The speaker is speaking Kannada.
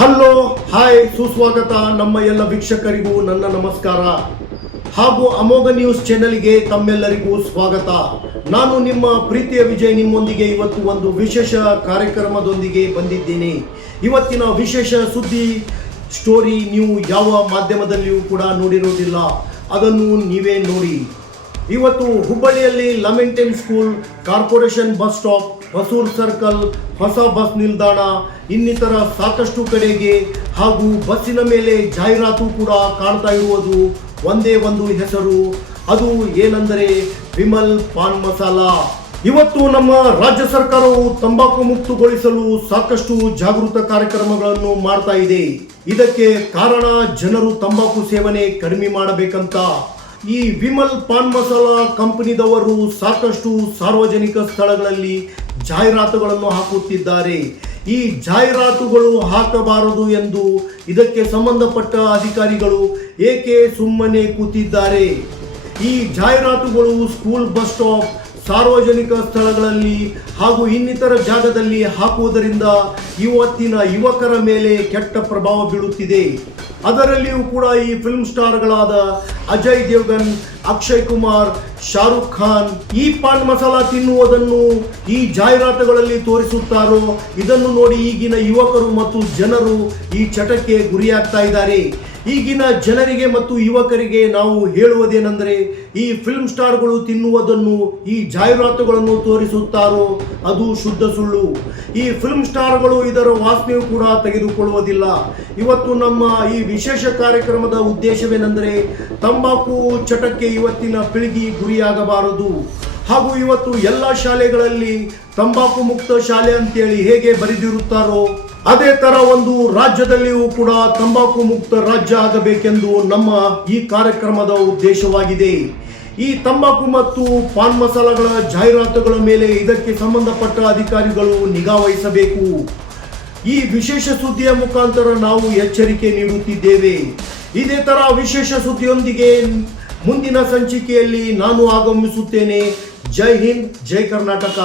ಹಲೋ ಹಾಯ್ ಸುಸ್ವಾಗತ ನಮ್ಮ ಎಲ್ಲ ವೀಕ್ಷಕರಿಗೂ ನನ್ನ ನಮಸ್ಕಾರ ಹಾಗೂ ಅಮೋಘ ನ್ಯೂಸ್ ಚಾನೆಲ್ಗೆ ತಮ್ಮೆಲ್ಲರಿಗೂ ಸ್ವಾಗತ. ನಾನು ನಿಮ್ಮ ಪ್ರೀತಿಯ ವಿಜಯ್ ನಿಮ್ಮೊಂದಿಗೆ ಇವತ್ತು ಒಂದು ವಿಶೇಷ ಕಾರ್ಯಕ್ರಮದೊಂದಿಗೆ ಬಂದಿದ್ದೇನೆ. ಇವತ್ತಿನ ವಿಶೇಷ ಸುದ್ದಿ ಸ್ಟೋರಿ ನೀವು ಯಾವ ಮಾಧ್ಯಮದಲ್ಲಿಯೂ ಕೂಡ ನೋಡಿರುವುದಿಲ್ಲ, ಅದನ್ನು ನೀವೇ ನೋಡಿ. ಇವತ್ತು ಹುಬ್ಬಳ್ಳಿಯಲ್ಲಿ elementary school, corporation bus stop, Hosur circle, ಹೊಸ ಬಸ್ ನಿಲ್ದಾಣ ಇನ್ನಿತರ ಸಾಕಷ್ಟು ಕಡೆಗೆ ಹಾಗೂ ಬಸ್ಸಿನ ಮೇಲೆ ಜಾಹೀರಾತು ಕೂಡ ಕಾಣ್ತಾ ಇರುವುದು ಒಂದೇ ಒಂದು ಹೆಸರು, ಅದು ಏನೆಂದರೆ ವಿಮಲ್ ಪಾನ್ ಮಸಾಲ. ಇವತ್ತು ನಮ್ಮ ರಾಜ್ಯ ಸರ್ಕಾರವು ತಂಬಾಕು ಮುಕ್ತಗೊಳಿಸಲು ಸಾಕಷ್ಟು ಜಾಗೃತ ಕಾರ್ಯಕ್ರಮಗಳನ್ನು ಮಾಡ್ತಾ ಇದೆ. ಇದಕ್ಕೆ ಕಾರಣ ಜನರು ತಂಬಾಕು ಸೇವನೆ ಕಡಿಮೆ ಮಾಡಬೇಕಂತ. ಈ ವಿಮಲ್ ಪಾನ್ ಮಸಾಲ ಕಂಪನಿದವರು ಸಾಕಷ್ಟು ಸಾರ್ವಜನಿಕ ಸ್ಥಳಗಳಲ್ಲಿ ಜಾಹೀರಾತುಗಳನ್ನು ಹಾಕುತ್ತಿದ್ದಾರೆ. ಈ ಜಾಹೀರಾತುಗಳು ಹಾಕಬಾರದು ಎಂದು ಇದಕ್ಕೆ ಸಂಬಂಧಪಟ್ಟ ಅಧಿಕಾರಿಗಳು ಏಕೆ ಸುಮ್ಮನೆ ಕೂತಿದ್ದಾರೆ? ಈ ಜಾಹೀರಾತುಗಳು ಸ್ಕೂಲ್, ಬಸ್ ಸ್ಟಾಪ್, ಸಾರ್ವಜನಿಕ ಸ್ಥಳಗಳಲ್ಲಿ ಹಾಗೂ ಇನ್ನಿತರ ಜಾಗದಲ್ಲಿ ಹಾಕುವುದರಿಂದ ಇವತ್ತಿನ ಯುವಕರ ಮೇಲೆ ಕೆಟ್ಟ ಪ್ರಭಾವ ಬೀಳುತ್ತಿದೆ. ಅದರಲ್ಲಿಯೂ ಕೂಡ ಈ ಫಿಲ್ಮ್ ಸ್ಟಾರ್ಗಳಾದ ಅಜಯ್ ದೇವಗನ್, ಅಕ್ಷಯ್ ಕುಮಾರ್, ಶಾರುಖ್ ಖಾನ್ ಈ ಪಾನ್ ಮಸಾಲ ತಿನ್ನುವುದನ್ನು ಈ ಜಾಹೀರಾತುಗಳಲ್ಲಿ ತೋರಿಸುತ್ತಾರೋ ಇದನ್ನು ನೋಡಿ ಈಗಿನ ಯುವಕರು ಮತ್ತು ಜನರು ಈ ಚಟಕ್ಕೆ ಗುರಿಯಾಗ್ತಾ ಇದ್ದಾರೆ. ಈಗಿನ ಜನರಿಗೆ ಮತ್ತು ಯುವಕರಿಗೆ ನಾವು ಹೇಳುವುದೇನೆಂದರೆ, ಈ ಫಿಲ್ಮ್ ಸ್ಟಾರ್ಗಳು ತಿನ್ನುವುದನ್ನು ಈ ಜಾಹೀರಾತುಗಳನ್ನು ತೋರಿಸುತ್ತಾರೋ ಅದು ಶುದ್ಧ ಸುಳ್ಳು. ಈ ಫಿಲ್ಮ್ ಸ್ಟಾರ್ಗಳು ಇದರ ವಾಸನೆಯೂ ಕೂಡ ತೆಗೆದುಕೊಳ್ಳುವುದಿಲ್ಲ. ಇವತ್ತು ನಮ್ಮ ಈ ವಿಶೇಷ ಕಾರ್ಯಕ್ರಮದ ಉದ್ದೇಶವೇನೆಂದರೆ, ತಂಬಾಕು ಚಟಕ್ಕೆ ಇವತ್ತಿನ ಪೀಳಿಗೆ ಗುರಿಯಾಗಬಾರದು ಹಾಗೂ ಇವತ್ತು ಎಲ್ಲ ಶಾಲೆಗಳಲ್ಲಿ ತಂಬಾಕು ಮುಕ್ತ ಶಾಲೆ ಅಂತೇಳಿ ಹೇಗೆ ಬರೆದಿರುತ್ತಾರೋ ಅದೇ ತರ ಒಂದು ರಾಜ್ಯದಲ್ಲಿಯೂ ಕೂಡ ತಂಬಾಕು ಮುಕ್ತ ರಾಜ್ಯ ಆಗಬೇಕೆಂದು ನಮ್ಮ ಈ ಕಾರ್ಯಕ್ರಮದ ಉದ್ದೇಶವಾಗಿದೆ. ಈ ತಂಬಾಕು ಮತ್ತು ಪಾನ್ ಮಸಾಲಗಳ ಜಾಹೀರಾತುಗಳ ಮೇಲೆ ಇದಕ್ಕೆ ಸಂಬಂಧಪಟ್ಟ ಅಧಿಕಾರಿಗಳು ನಿಗಾ ವಹಿಸಬೇಕು. ಈ ವಿಶೇಷ ಸುದ್ದಿಯ ಮುಖಾಂತರ ನಾವು ಎಚ್ಚರಿಕೆ ನೀಡುತ್ತಿದ್ದೇವೆ. ಇದೇ ತರ ವಿಶೇಷ ಸುದ್ದಿಯೊಂದಿಗೆ ಮುಂದಿನ ಸಂಚಿಕೆಯಲ್ಲಿ ನಾನು ಆಗಮಿಸುತ್ತೇನೆ. ಜೈ ಹಿಂದ್, ಜೈ ಕರ್ನಾಟಕ.